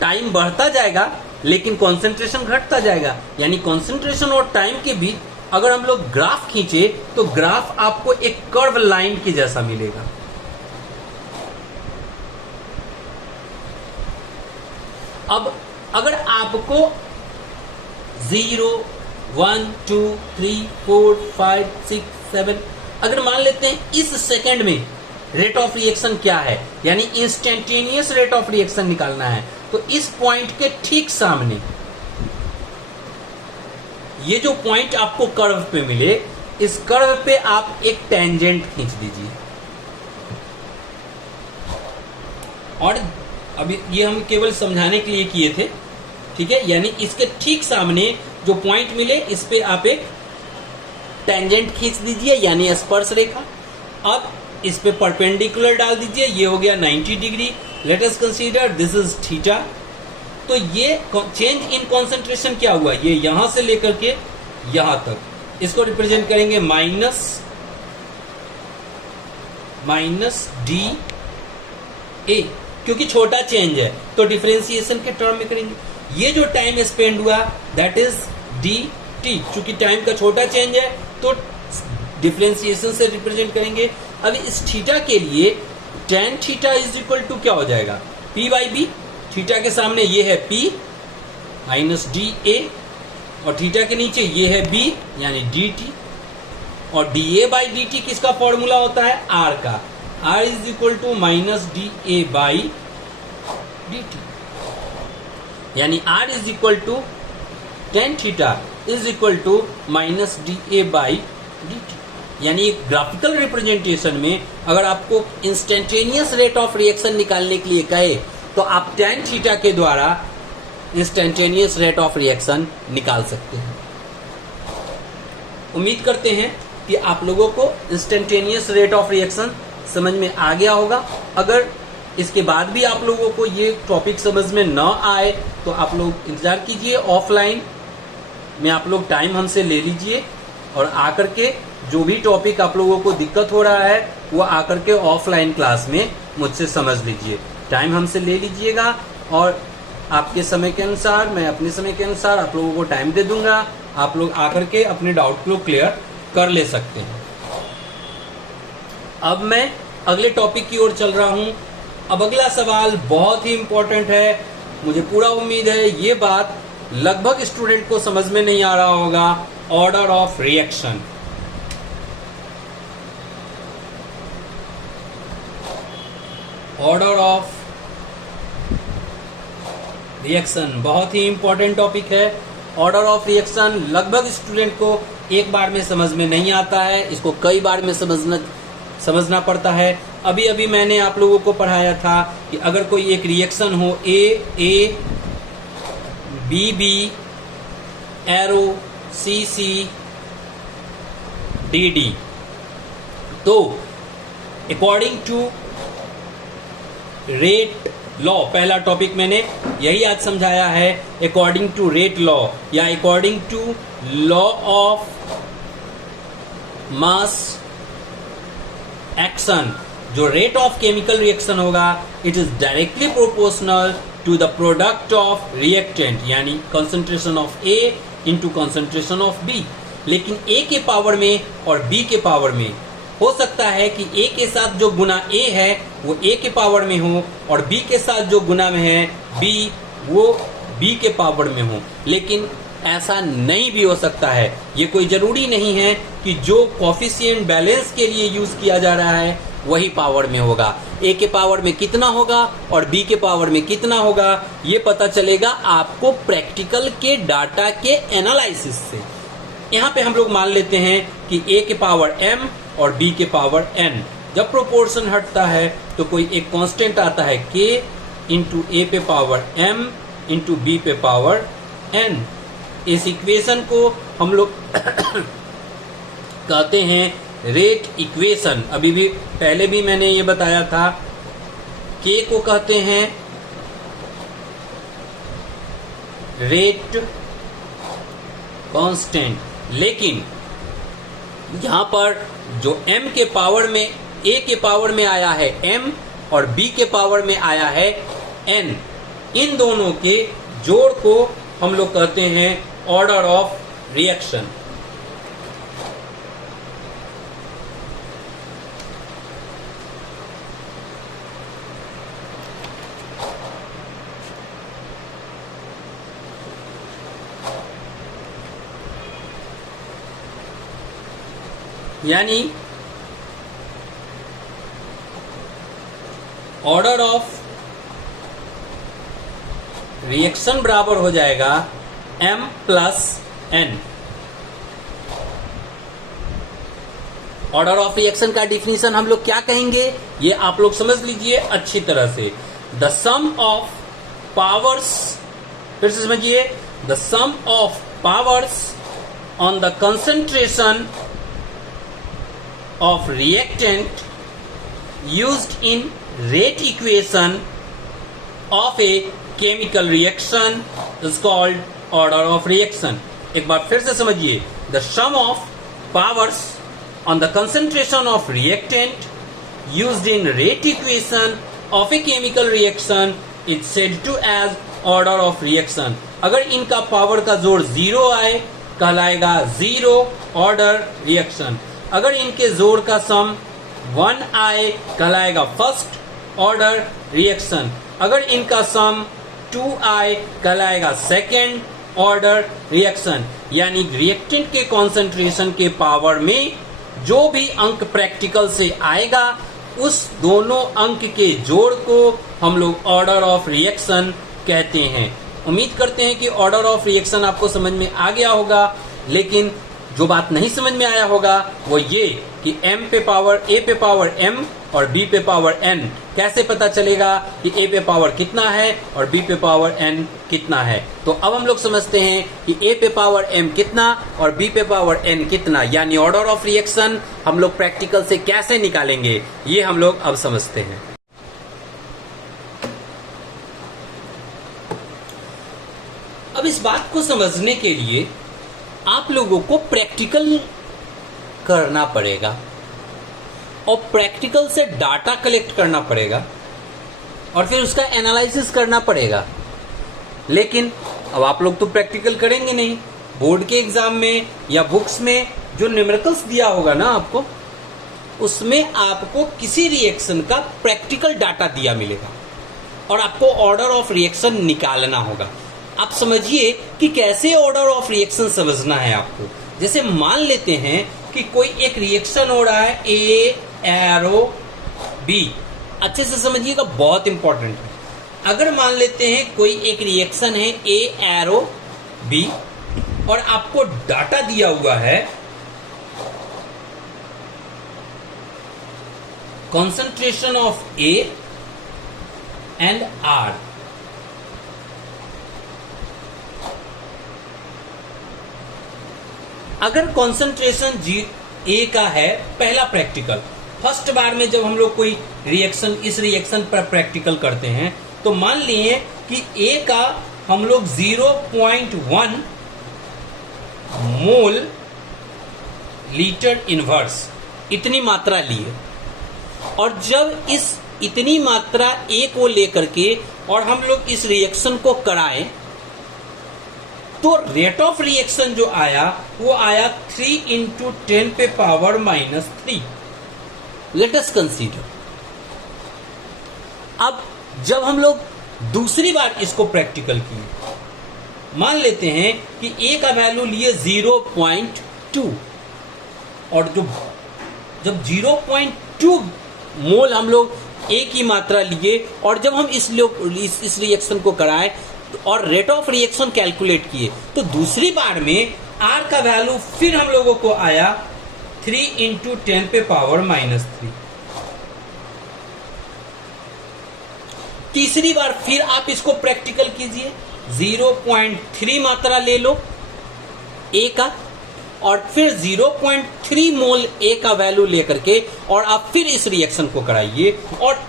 टाइम बढ़ता जाएगा लेकिन कंसंट्रेशन घटता जाएगा। यानी कंसंट्रेशन और टाइम के बीच अगर हम लोग ग्राफ खींचे तो ग्राफ आपको एक कर्व लाइन के जैसा मिलेगा। अब अगर आपको 0, 1, 2, 3, 4, 5, 6, 7 अगर मान लेते हैं इस सेकंड में रेट ऑफ रिएक्शन क्या है, यानी इंस्टेंटेनियस रेट ऑफ रिएक्शन निकालना है, तो इस पॉइंट के ठीक सामने ये जो पॉइंट आपको कर्व पे मिले, इस कर्व पे आप एक टेंजेंट खींच दीजिए। और अभी ये हम केवल समझाने के लिए किए थे, ठीक है। यानी इसके ठीक सामने जो पॉइंट मिले, इस पे आप एक टेंजेंट खींच दीजिए, यानी स्पर्श रेखा। अब इस पे परपेंडिकुलर डाल दीजिए, ये हो गया 90 degree. Let us consider this is theta. तो ये चेंज इन कॉन्सेंट्रेशन क्या हुआ, ये यहां से लेकर के यहां तक, इसको रिप्रेजेंट करेंगे माइनस डी ए, क्योंकि छोटा चेंज है तो डिफरेंशिएशन के टर्म में करेंगे। ये जो टाइम स्पेंड हुआ दैट इज डी टी, चूंकि टाइम का छोटा चेंज है तो डिफरेंशिएशन से रिप्रेजेंट करेंगे। अब इस थीटा के लिए tan theta is equal to क्या हो जाएगा, p बाई बी। थीटा के सामने ये है p माइनस डी ए, और थीटा के नीचे ये है b यानी डी टी, और d A by d t किसका फॉर्मूला होता है, r का। r is equal to minus d A by d t, यानी r is equal to tan theta is equal to minus d A by d t. यानी graphical representation में अगर आपको instantaneous rate of reaction निकालने के लिए कहे तो आप tan थीटा के द्वारा इंस्टेंटेनियस रेट ऑफ रिएक्शन निकाल सकते हैं। उम्मीद करते हैं कि आप लोगों को इंस्टेंटेनियस रेट ऑफ रिएक्शन समझ में आ गया होगा। अगर इसके बाद भी आप लोगों को ये टॉपिक समझ में न आए तो आप लोग इंतजार कीजिए, ऑफलाइन में आप लोग टाइम हमसे ले लीजिए और आकर के जो भी टॉपिक आप लोगों को दिक्कत हो रहा है वो आकर के ऑफलाइन क्लास में मुझसे समझ लीजिए। टाइम हमसे ले लीजिएगा और आपके समय के अनुसार, मैं अपने समय के अनुसार आप लोगों को टाइम दे दूंगा, आप लोग आकर के अपने डाउट को क्लियर कर ले सकते हैं। अब मैं अगले टॉपिक की ओर चल रहा हूं। अब अगला सवाल बहुत ही इंपॉर्टेंट है, मुझे पूरा उम्मीद है ये बात लगभग स्टूडेंट को समझ में नहीं आ रहा होगा। Order of reaction, order of reaction बहुत ही इंपॉर्टेंट टॉपिक है। ऑर्डर ऑफ रिएक्शन लगभग स्टूडेंट को एक बार में समझ में नहीं आता है, इसको कई बार में समझना पड़ता है। अभी अभी मैंने आप लोगों को पढ़ाया था कि अगर कोई एक रिएक्शन हो A B B arrow C C D D, तो अकॉर्डिंग टू रेट लॉ, पहला टॉपिक मैंने यही आज समझाया है, अकॉर्डिंग टू रेट लॉ या according to law of mass action, जो रेट ऑफ केमिकल रिएक्शन होगा it is directly proportional to the product of reactant, यानी concentration of A into concentration of B. लेकिन ए के power में और B के power में हो सकता है कि ए के साथ जो गुना ए है वो ए के पावर में हो और बी के साथ जो गुना में है बी वो बी के पावर में हो, लेकिन ऐसा नहीं भी हो सकता है। ये कोई जरूरी नहीं है कि जो कोफिशिएंट बैलेंस के लिए यूज किया जा रहा है वही पावर में होगा। ए के पावर में कितना होगा और बी के पावर में कितना होगा ये पता चलेगा आपको प्रैक्टिकल के डाटा के एनालिसिस से। यहाँ पे हम लोग मान लेते हैं कि ए के पावर m और b के पावर n, जब प्रोपोर्शन हटता है तो कोई एक कांस्टेंट आता है k इंटू ए पे पावर m इंटू बी पे पावर n। इस इक्वेशन को हम लोग कहते हैं रेट इक्वेशन। अभी भी पहले भी मैंने ये बताया था, k को कहते हैं रेट कांस्टेंट, लेकिन यहां पर जो m के पावर में a के पावर में आया है m और b के पावर में आया है n, इन दोनों के जोड़ को हम लोग कहते हैं ऑर्डर ऑफ रिएक्शन। यानी ऑर्डर ऑफ रिएक्शन बराबर हो जाएगा m plus n। Order of reaction का डिफिनीशन हम लोग क्या कहेंगे, ये आप लोग समझ लीजिए अच्छी तरह से। द सम ऑफ पावर्स, फिर से समझिए, the sum of powers on the concentration of reactant used in rate equation of a chemical reaction is called order of reaction. एक बार फिर से समझिए, the sum of powers on the concentration of reactant used in rate equation of a chemical reaction is said to as order of reaction। अगर इनका power का जोड़ 0 आए कहलाएगा जीरो ऑर्डर रिएक्शन। अगर इनके जोड़ का सम 1 आए कहलाएगा फर्स्ट ऑर्डर रिएक्शन। अगर इनका सम 2 आए कहलाएगा सेकेंड ऑर्डर रिएक्शन। यानी रिएक्टेंट के कॉन्सेंट्रेशन के पावर में जो भी अंक प्रैक्टिकल से आएगा उस दोनों अंक के जोड़ को हम लोग ऑर्डर ऑफ रिएक्शन कहते हैं। उम्मीद करते हैं कि ऑर्डर ऑफ रिएक्शन आपको समझ में आ गया होगा, लेकिन जो बात नहीं समझ में आया होगा वो ये कि m पे पावर a पे पावर m और b पे पावर n कैसे पता चलेगा कि a पे पावर कितना है और b पे पावर n कितना है। तो अब हम लोग समझते हैं कि a पे पावर m कितना और b पे पावर n कितना, यानी ऑर्डर ऑफ रिएक्शन हम लोग प्रैक्टिकल से कैसे निकालेंगे ये हम लोग अब समझते हैं। अब इस बात को समझने के लिए आप लोगों को प्रैक्टिकल करना पड़ेगा और प्रैक्टिकल से डाटा कलेक्ट करना पड़ेगा और फिर उसका एनालिसिस करना पड़ेगा। लेकिन अब आप लोग तो प्रैक्टिकल करेंगे नहीं, बोर्ड के एग्जाम में या बुक्स में जो न्यूमेरिकल्स दिया होगा ना आपको, उसमें आपको किसी रिएक्शन का प्रैक्टिकल डाटा दिया मिलेगा और आपको ऑर्डर ऑफ रिएक्शन निकालना होगा। आप समझिए कि कैसे ऑर्डर ऑफ रिएक्शन समझना है आपको। जैसे मान लेते हैं कि कोई एक रिएक्शन हो रहा है ए एरो बी, अच्छे से समझिएगा, बहुत इंपॉर्टेंट है। अगर मान लेते हैं कोई एक रिएक्शन है ए एरो बी और आपको डाटा दिया हुआ है concentration of A and R. अगर कॉन्सेंट्रेशन ए का है, पहला प्रैक्टिकल, फर्स्ट बार में जब हम लोग कोई रिएक्शन इस रिएक्शन पर प्रैक्टिकल करते हैं तो मान लिए कि ए का हम लोग 0.1 मोल लीटर इनवर्स इतनी मात्रा लिए और जब इस इतनी मात्रा ए को लेकर के और हम लोग इस रिएक्शन को कराएं तो रेट ऑफ रिएक्शन जो आया वो आया 3 × 10⁻⁻3। Let us consider. अब जब हम लोग दूसरी बार इसको प्रैक्टिकल किए, मान लेते हैं कि ए का वैल्यू लिए 0.2 और जब 0.2 मोल हम लोग ए की मात्रा लिए और जब हम इस रिएक्शन को कराएं और रेट ऑफ रिएक्शन कैलकुलेट किए तो दूसरी बार में आर का वैल्यू फिर हम लोगों को आया 3 × 10⁻⁻3। तीसरी बार फिर आप इसको प्रैक्टिकल कीजिए, 0.3 मात्रा ले लो ए का और फिर 0.3 मोल ए का वैल्यू लेकर के और आप फिर इस रिएक्शन को कराइए और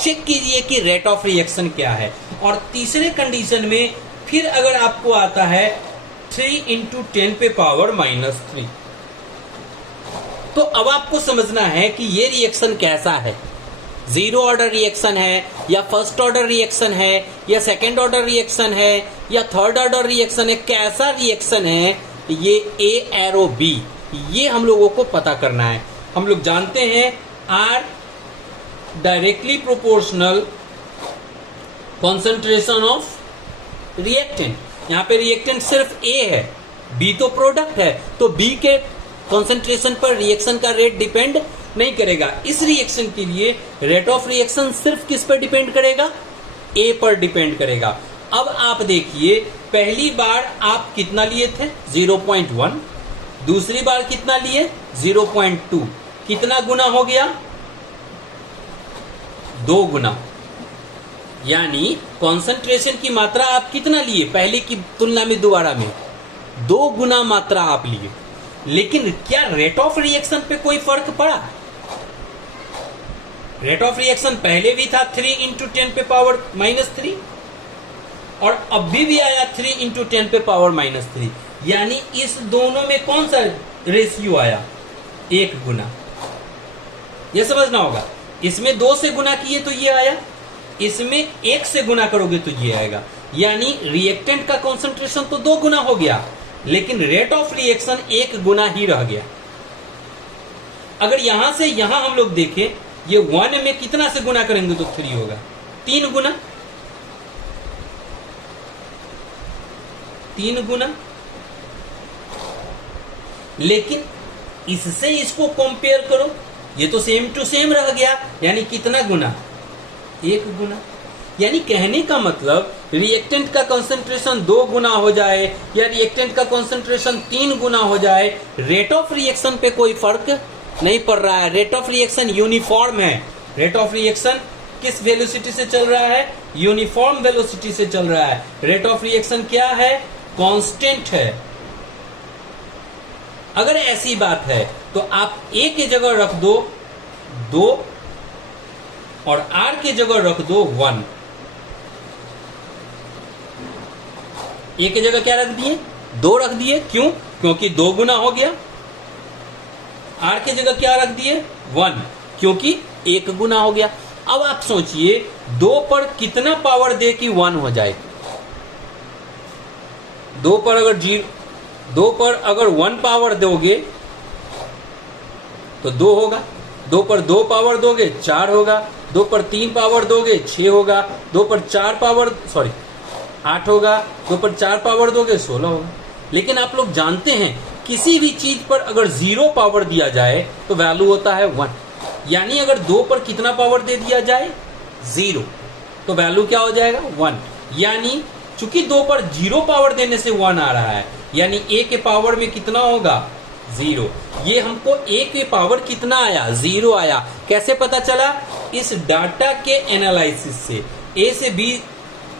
चेक कीजिए कि रेट ऑफ रिएक्शन क्या है। और तीसरे कंडीशन में फिर अगर आपको आता है 3 × 10⁻⁻3 तो अब आपको समझना है कि ये रिएक्शन कैसा है, जीरो ऑर्डर रिएक्शन है या फर्स्ट ऑर्डर रिएक्शन है या सेकेंड ऑर्डर रिएक्शन है या थर्ड ऑर्डर रिएक्शन है, कैसा रिएक्शन है ये ए एरो बी, ये हम लोगों को पता करना है। हम लोग जानते हैं R directly proportional concentration of reactant. यहाँ पे रिएक्टेंट सिर्फ ए है, बी तो प्रोडक्ट है, तो बी के कॉन्सेंट्रेशन पर रिएक्शन का रेट डिपेंड नहीं करेगा। इस रिएक्शन के लिए रेट ऑफ रिएक्शन सिर्फ किस पर डिपेंड करेगा? ए पर डिपेंड करेगा। अब आप देखिए, पहली बार आप कितना लिए थे? 0.1। दूसरी बार कितना लिए? 0.2। कितना गुना हो गया? 2 गुना। यानी कॉन्सेंट्रेशन की मात्रा आप कितना लिए पहले की तुलना में? दोबारा में 2 गुना मात्रा आप लिए। लेकिन क्या रेट ऑफ रिएक्शन पे कोई फर्क पड़ा? रेट ऑफ रिएक्शन पहले भी था 3 × 10 पे पावर -3 और अब भी आया 3 × 10 पे पावर -3। यानी इस दोनों में कौन सा रेशियो आया? 1 गुना। यह समझना होगा। इसमें 2 से गुना किए तो ये आया, इसमें 1 से गुना करोगे तो ये आएगा। यानी रिएक्टेंट का कॉन्सेंट्रेशन तो 2 गुना हो गया, लेकिन रेट ऑफ रिएक्शन 1 गुना ही रह गया। अगर यहां से यहां हम लोग देखें, ये 1 में कितना से गुना करेंगे तो 3 होगा? 3 गुना। 3 गुना। लेकिन इससे इसको कंपेयर करो, ये तो सेम टू सेम रह गया। यानी कितना गुना? 1 गुना। यानी कहने का मतलब रिएक्टेंट का कंसंट्रेशन 2 गुना हो जाए या रिएक्टेंट का कंसंट्रेशन 3 गुना हो जाए, रेट ऑफ रिएक्शन पे कोई फर्क नहीं पड़ रहा है। रेट ऑफ रिएक्शन यूनिफॉर्म है। रेट ऑफ रिएक्शन किस वेलोसिटी से चल रहा है? यूनिफॉर्म वेलोसिटी से चल रहा है। रेट ऑफ रिएक्शन क्या है? कांस्टेंट है। अगर ऐसी बात है तो आप ए के जगह रख दो 2 और आर के जगह रख दो 1। ए के जगह क्या रख दिए? 2 रख दिए। क्यों? क्योंकि 2 गुना हो गया। आर के जगह क्या रख दिए? 1, क्योंकि 1 गुना हो गया। अब आप सोचिए 2 पर कितना पावर दे कि 1 हो जाए? 2 पर अगर 1 पावर दोगे तो 2 होगा। 2 पर 2 पावर दोगे 4 होगा। 2 पर 3 पावर दोगे 6 होगा। 2 पर 8 होगा। 2 पर 4 पावर दोगे 16 होगा। लेकिन आप लोग जानते हैं किसी भी चीज पर अगर 0 पावर दिया जाए तो वैल्यू होता है 1। यानी अगर 2 पर कितना पावर दे दिया जाए? 0, तो वैल्यू क्या हो जाएगा? 1। यानी चूंकि 2 पर 0 पावर देने से 1 आ रहा है, यानी a के पावर में कितना होगा? 0। ये हमको a के पावर कितना आया? 0 आया। कैसे पता चला? इस डाटा के एनालिसिस से। a से b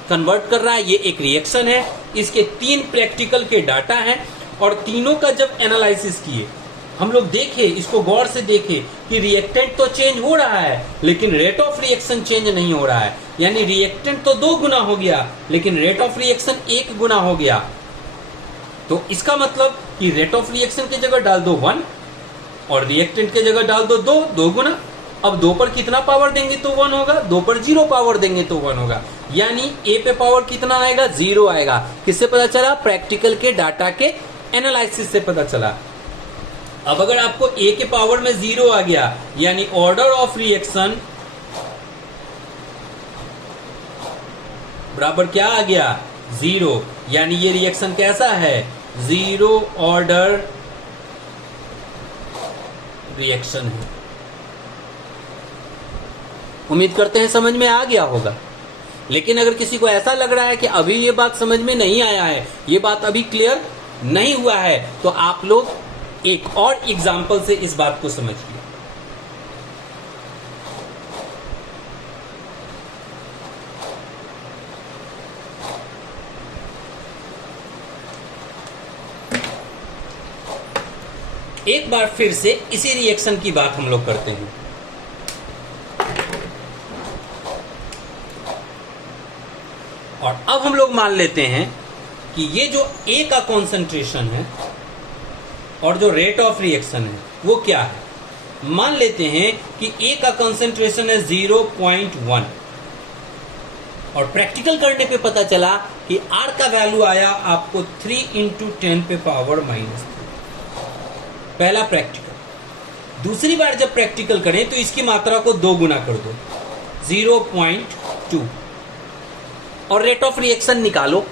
कन्वर्ट कर रहा है, ये एक रिएक्शन है। इसके 3 प्रैक्टिकल के डाटा हैं और तीनों का जब एनालिसिस किए, हम लोग देखे, इसको गौर से देखे कि रिएक्टेंट तो चेंज हो रहा है लेकिन रेट ऑफ रिएक्शन चेंज नहीं हो रहा है। यानी रिएक्टेंट तो 2 गुना हो गया लेकिन रेट ऑफ रिएक्शन 1 गुना हो गया। तो इसका मतलब कि रेट ऑफ रिएक्शन की जगह डाल दो 1 और रिएक्टेंट की जगह डाल दो 2 गुना। अब 2 पर कितना पावर देंगे तो 1 होगा, 2 पर 0 पावर देंगे तो 1 होगा। यानी a पे पावर कितना आएगा? 0 आएगा। किससे पता चला? प्रैक्टिकल के डाटा के एनालिसिस से पता चला। अब अगर आपको a के पावर में 0 आ गया, यानी ऑर्डर ऑफ रिएक्शन बराबर क्या आ गया? 0। यानी ये रिएक्शन कैसा है? 0 ऑर्डर रिएक्शन है। उम्मीद करते हैं समझ में आ गया होगा। लेकिन अगर किसी को ऐसा लग रहा है कि अभी ये बात समझ में नहीं आया है, ये बात अभी क्लियर नहीं हुआ है, तो आप लोग एक और एग्जाम्पल से इस बात को समझिए। एक बार फिर से इसी रिएक्शन की बात हम लोग करते हैं। और अब हम लोग मान लेते हैं कि ये जो A का कॉन्सेंट्रेशन है और जो रेट ऑफ रिएक्शन है वो क्या है। मान लेते हैं कि A का कॉन्सेंट्रेशन है 0.1 और प्रैक्टिकल करने पे पता चला कि R का वैल्यू आया आपको 3 × 10 पे पावर -3। पहला प्रैक्टिकल। दूसरी बार जब प्रैक्टिकल करें तो इसकी मात्रा को 2 गुना कर दो, 0.2 और रेट ऑफ रिएक्शन निकालो।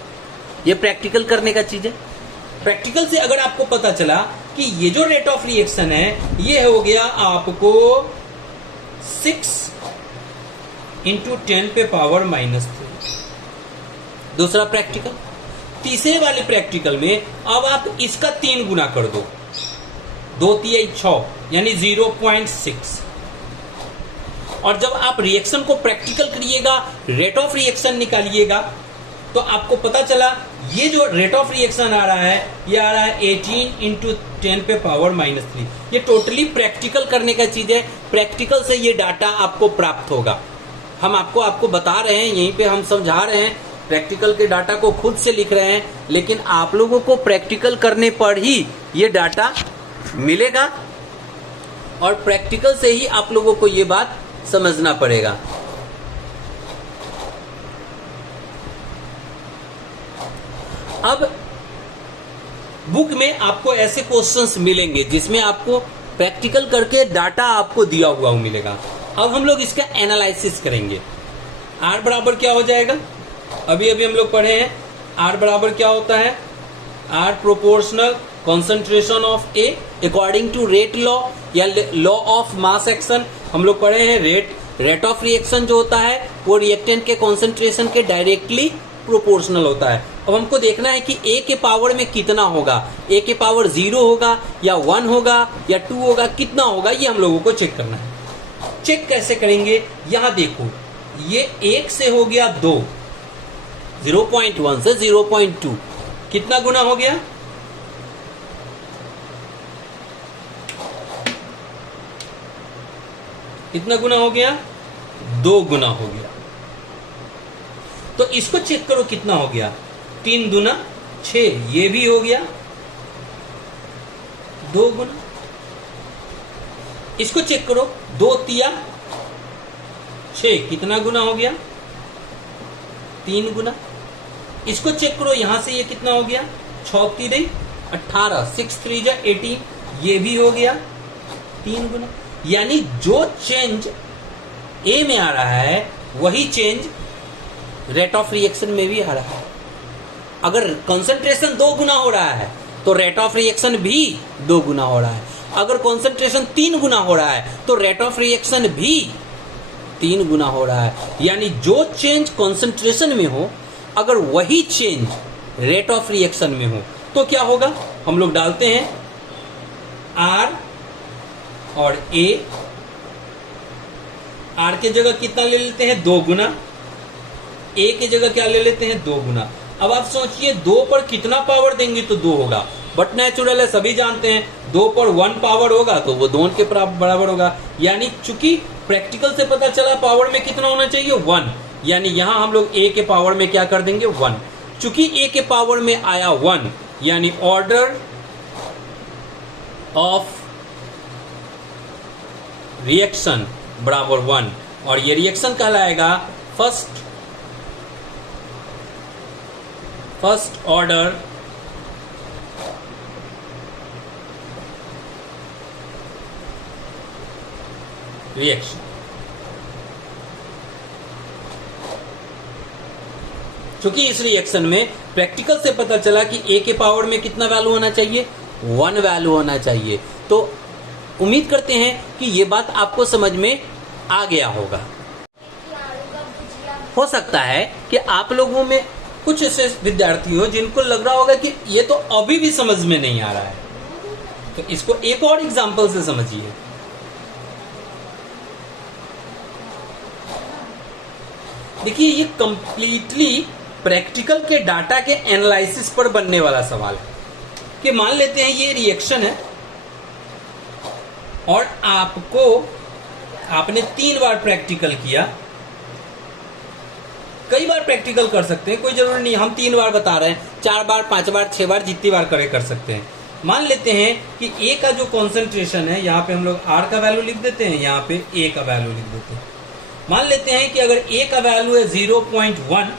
ये प्रैक्टिकल करने का चीज है। प्रैक्टिकल से अगर आपको पता चला कि ये जो रेट ऑफ रिएक्शन है ये हो गया आपको 6 इंटू 10 पे पावर -3। दूसरा प्रैक्टिकल। तीसरे वाले प्रैक्टिकल में अब आप इसका 3 गुना कर दो, 2 3 6 यानी 0.6। और जब आप रिएक्शन को प्रैक्टिकल करिएगा, रेट ऑफ रिएक्शन निकालिएगा, तो आपको पता चला ये जो रेट ऑफ रिएक्शन आ रहा है ये आ रहा है 18 इंटू 10 पे पावर -3। ये टोटली प्रैक्टिकल करने का चीज है, प्रैक्टिकल से ये डाटा आपको प्राप्त होगा। हम आपको बता रहे हैं, यहीं पे हम समझा रहे हैं, प्रैक्टिकल के डाटा को खुद से लिख रहे हैं, लेकिन आप लोगों को प्रैक्टिकल करने पर ही ये डाटा मिलेगा और प्रैक्टिकल से ही आप लोगों को ये बात समझना पड़ेगा। अब बुक में आपको ऐसे क्वेश्चंस मिलेंगे जिसमें आपको प्रैक्टिकल करके डाटा आपको दिया हुआ मिलेगा। अब हम लोग इसका एनालिसिस करेंगे। R बराबर क्या हो जाएगा, अभी हम लोग पढ़े हैं। R बराबर क्या होता है, R proportional concentration of A according to rate law या लॉ ऑफ मास एक्शन। हम लोग पढ़े हैं रेट ऑफ रिएक्शन जो होता है वो रिएक्टेंट के कॉन्सेंट्रेशन के डायरेक्टली प्रोपोर्शनल होता है। अब हमको देखना है कि ए के पावर में कितना होगा, ए के पावर 0 होगा या 1 होगा या 2 होगा, कितना होगा, ये हम लोगों को चेक करना है। चेक कैसे करेंगे, यहां देखो ये 1 से हो गया 2, 0.1 से 0.2, कितना गुना हो गया, कितना गुना हो गया, 2 गुना हो गया। तो इसको चेक करो कितना हो गया, 3 दूना 6, ये भी हो गया 2 गुना। इसको चेक करो, 2 तिया 6, कितना गुना हो गया, 3 गुना। इसको चेक करो, यहां से ये कितना हो गया, 6 3 18, 6 3 18, ये भी हो गया 3 गुना। यानी जो चेंज ए में आ रहा है वही चेंज रेट ऑफ रिएक्शन में भी आ रहा है। अगर कंसंट्रेशन 2 गुना हो रहा है तो रेट ऑफ रिएक्शन भी 2 गुना हो रहा है। अगर कंसंट्रेशन 3 गुना हो रहा है तो रेट ऑफ रिएक्शन भी 3 गुना हो रहा है। यानी जो चेंज कंसंट्रेशन में हो, अगर वही चेंज रेट ऑफ रिएक्शन में हो तो क्या होगा, हम लोग डालते हैं R और A। R के जगह कितना ले लेते हैं, 2 गुना। A की जगह क्या ले लेते हैं, 2 गुना। अब आप सोचिए 2 पर कितना पावर देंगे तो 2 होगा, बट नेचुरल है, सभी जानते हैं 2 पर 1 पावर होगा तो वो 2 के बराबर होगा। यानी चूंकि प्रैक्टिकल से पता चला पावर में कितना होना चाहिए, 1, यानी यहां हम लोग A के पावर में क्या कर देंगे, 1। चूंकि A के पावर में आया 1, यानी ऑर्डर ऑफ रिएक्शन बराबर 1, और ये रिएक्शन कहलाएगा फर्स्ट ऑर्डर रिएक्शन। चूंकि इस रिएक्शन में प्रैक्टिकल से पता चला कि ए के पावर में कितना वैल्यू होना चाहिए, 1 वैल्यू होना चाहिए। तो उम्मीद करते हैं कि ये बात आपको समझ में आ गया होगा। हो सकता है कि आप लोगों में कुछ ऐसे विद्यार्थी हो जिनको लग रहा होगा कि ये तो अभी भी समझ में नहीं आ रहा है, तो इसको एक और एग्जांपल से समझिए। देखिए ये कंप्लीटली प्रैक्टिकल के डाटा के एनालिसिस पर बनने वाला सवाल है कि मान लेते हैं ये रिएक्शन है और आपने 3 बार प्रैक्टिकल किया, कई बार प्रैक्टिकल कर सकते हैं, कोई जरूरी नहीं हम 3 बार बता रहे हैं, 4 बार 5 बार 6 बार जितनी बार कर सकते हैं। मान लेते हैं कि ए का जो कॉन्सेंट्रेशन है, यहाँ पे हम लोग R का वैल्यू लिख देते हैं, यहाँ पे A का वैल्यू लिख देते हैं। मान लेते हैं कि अगर A का वैल्यू है 0.1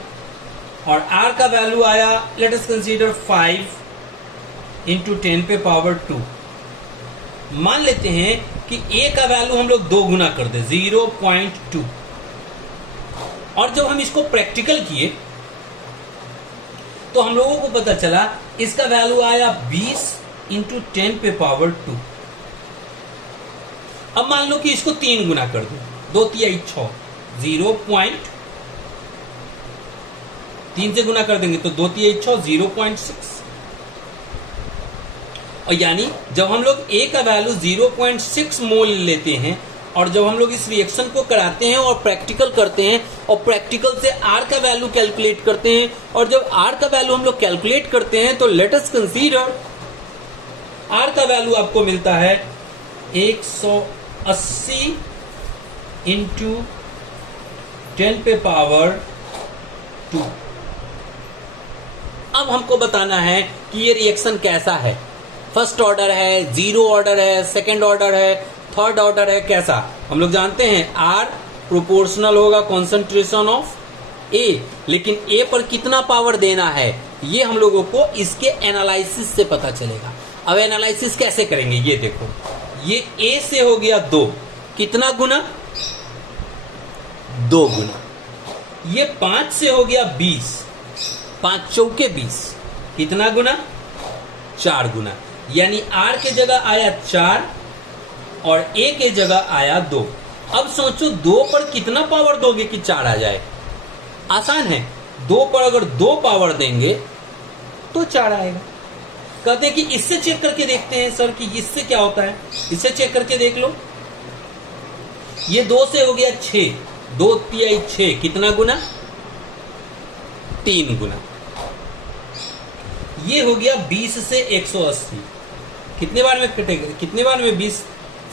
और R का वैल्यू आया, लेट अस कंसीडर 5 इंटू 10 पे पावर 2। मान लेते हैं कि A का वैल्यू हम लोग 2 गुना कर दे, 0.2, और जब हम इसको प्रैक्टिकल किए तो हम लोगों को पता चला इसका वैल्यू आया 20 इंटू 10 पे पावर 2। अब मान लो कि इसको 3 गुना कर दो, 2 तिहाई 6, 3 से गुना कर देंगे तो 2 तिहाई 6, 0.6। और यानी जब हम लोग ए का वैल्यू 0.6 मोल लेते हैं और जब हम लोग इस रिएक्शन को कराते हैं और प्रैक्टिकल करते हैं और प्रैक्टिकल से आर का वैल्यू कैलकुलेट करते हैं और जब आर का वैल्यू हम लोग कैलकुलेट करते हैं तो लेट अस कंसीडर आर का वैल्यू आपको मिलता है 180 इंटू 10 पे पावर 2। अब हमको बताना है कि ये रिएक्शन कैसा है, फर्स्ट ऑर्डर है, जीरो ऑर्डर है, सेकंड ऑर्डर है, थर्ड ऑर्डर है, कैसा। हम लोग जानते हैं आर प्रोपोर्शनल होगा कॉन्सेंट्रेशन ऑफ ए, लेकिन ए पर कितना पावर देना है ये हम लोगों को इसके एनालिसिस से पता चलेगा। अब एनालिसिस कैसे करेंगे ये देखो, ये ए से हो गया 2, कितना गुना, 2 गुना। ये 5 से हो गया 20, 5 चौके 20, कितना गुना, 4 गुना। यानी आर के जगह आया 4 और ए के जगह आया 2। अब सोचो 2 पर कितना पावर दोगे कि 4 आ जाए, आसान है। 2 पर अगर 2 पावर देंगे तो 4 आएगा। कहते हैं कि इससे चेक करके देखते हैं सर कि इससे क्या होता है, इससे चेक करके देख लो। ये 2 से हो गया 6, 2 तिहाई 6, कितना गुना, 3 गुना। ये हो गया 20 से 180, कितने बार में कटेगा, कितने बार में 20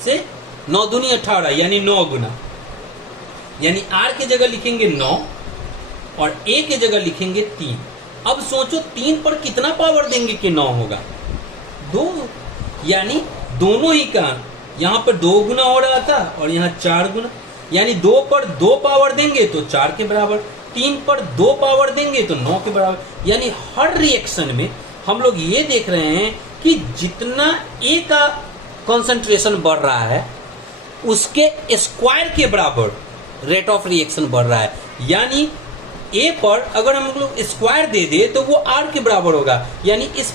से 9 दूनी 18, यानी 9 गुना। यानी आर के जगह लिखेंगे 9 और ए के जगह लिखेंगे 3। अब सोचो 3 पर कितना पावर देंगे कि 9 होगा, 2। यानी दोनों ही का यहां पर 2 गुना हो रहा था और यहां 4 गुना। यानी 2 पर 2 पावर देंगे तो 4 के बराबर, 3 पर 2 पावर देंगे तो 9 के बराबर। यानी हर रिएक्शन में हम लोग ये देख रहे हैं कि जितना ए का कंसंट्रेशन बढ़ रहा है उसके स्क्वायर के बराबर रेट ऑफ रिएक्शन बढ़ रहा है। यानी ए पर अगर हम लोग स्क्वायर दे दे तो वो आर के बराबर होगा। यानी इस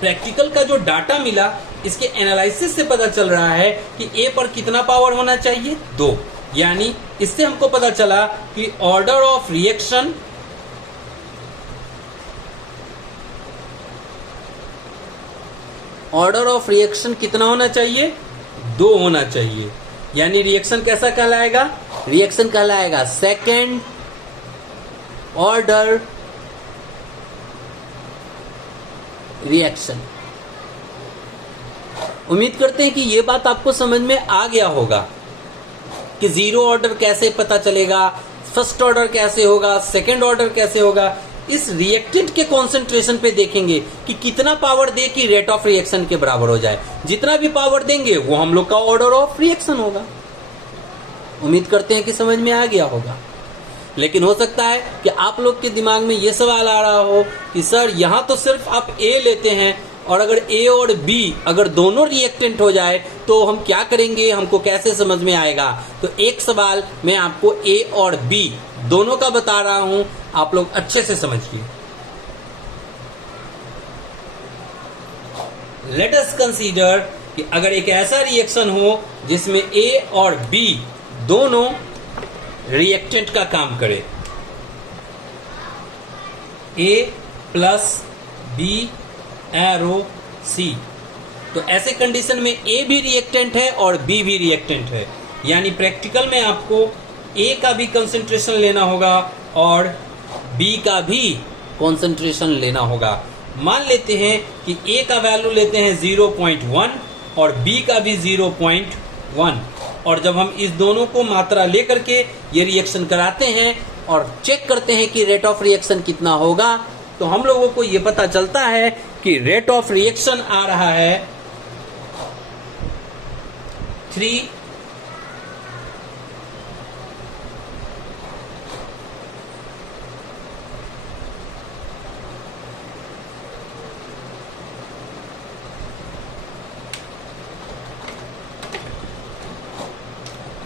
प्रैक्टिकल का जो डाटा मिला इसके एनालिसिस से पता चल रहा है कि ए पर कितना पावर होना चाहिए, 2। यानी इससे हमको पता चला कि ऑर्डर ऑफ रिएक्शन कितना होना चाहिए, 2 होना चाहिए। यानी रिएक्शन कैसा कहलाएगा, रिएक्शन कहलाएगा सेकेंड ऑर्डर रिएक्शन। उम्मीद करते हैं कि ये बात आपको समझ में आ गया होगा कि जीरो ऑर्डर कैसे पता चलेगा, फर्स्ट ऑर्डर कैसे होगा, सेकेंड ऑर्डर कैसे होगा। इस रिएक्टेंट के कॉन्सेंट्रेशन पे देखेंगे कि कितना पावर दे कि रेट ऑफ रिएक्शन के बराबर हो जाए। जितना भी पावर देंगे वो हम लोग का ऑर्डर ऑफ रिएक्शन होगा। उम्मीद करते हैं कि समझ में आ गया होगा। लेकिन हो सकता है कि आप लोग के दिमाग में ये सवाल आ रहा हो कि सर यहाँ तो सिर्फ आप ए लेते हैं और अगर ए और बी अगर दोनों रिएक्टेंट हो जाए तो हम क्या करेंगे, हमको कैसे समझ में आएगा। तो एक सवाल मैं आपको ए और बी दोनों का बता रहा हूं, आप लोग अच्छे से समझिए। लेट अस कंसीडर कि अगर एक ऐसा रिएक्शन हो जिसमें ए और बी दोनों रिएक्टेंट का काम करे, ए प्लस बी एरो सी, तो ऐसे कंडीशन में ए भी रिएक्टेंट है और बी भी रिएक्टेंट है। यानी प्रैक्टिकल में आपको ए का भी कंसंट्रेशन लेना होगा और बी का भी कंसंट्रेशन लेना होगा। मान लेते हैं कि ए का वैल्यू लेते हैं 0.1 और बी का भी 0.1, और जब हम इस दोनों को मात्रा लेकर के ये रिएक्शन कराते हैं और चेक करते हैं कि रेट ऑफ रिएक्शन कितना होगा, तो हम लोगों को ये पता चलता है कि रेट ऑफ रिएक्शन आ रहा है 3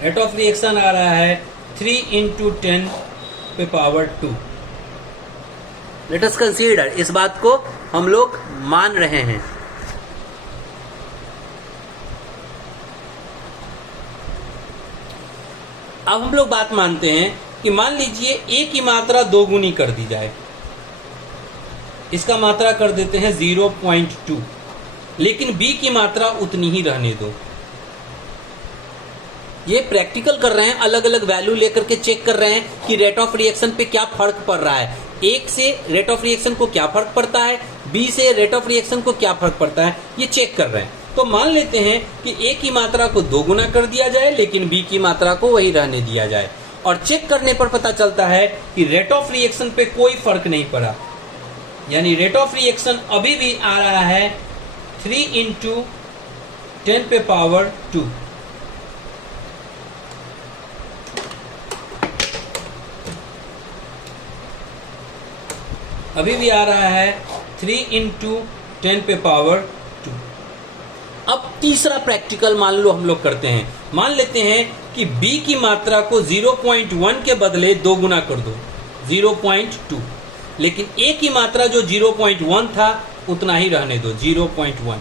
रेट ऑफ रिएक्शन आ रहा है 3 इंटू 10 पे पावर 2। लेट अस कंसीडर, इस बात को हम लोग मान रहे हैं। अब हम लोग बात मानते हैं कि मान लीजिए a की मात्रा 2 गुनी कर दी जाए, इसका मात्रा कर देते हैं 0.2, लेकिन b की मात्रा उतनी ही रहने दो। ये प्रैक्टिकल कर रहे हैं, अलग अलग वैल्यू लेकर के चेक कर रहे हैं कि रेट ऑफ रिएक्शन पे क्या फर्क पड़ रहा है, एक से रेट ऑफ रिएक्शन को क्या फर्क पड़ता है, बी से रेट ऑफ रिएक्शन को क्या फर्क पड़ता है, ये चेक कर रहे हैं। तो मान लेते हैं कि ए की मात्रा को 2 गुना कर दिया जाए, लेकिन बी की मात्रा को वही रहने दिया जाए, और चेक करने पर पता चलता है कि रेट ऑफ रिएक्शन पे कोई फर्क नहीं पड़ा, यानी रेट ऑफ रिएक्शन अभी भी आ रहा है 3 × 10⁻²। अभी भी आ रहा है 3 × 10⁻²। अब तीसरा प्रैक्टिकल मान लो हम लोग करते हैं। मान लेते हैं कि b की मात्रा को 0.1 के बदले 2 गुना कर दो, 0.2, लेकिन a की मात्रा जो 0.1 था उतना ही रहने दो, 0.1।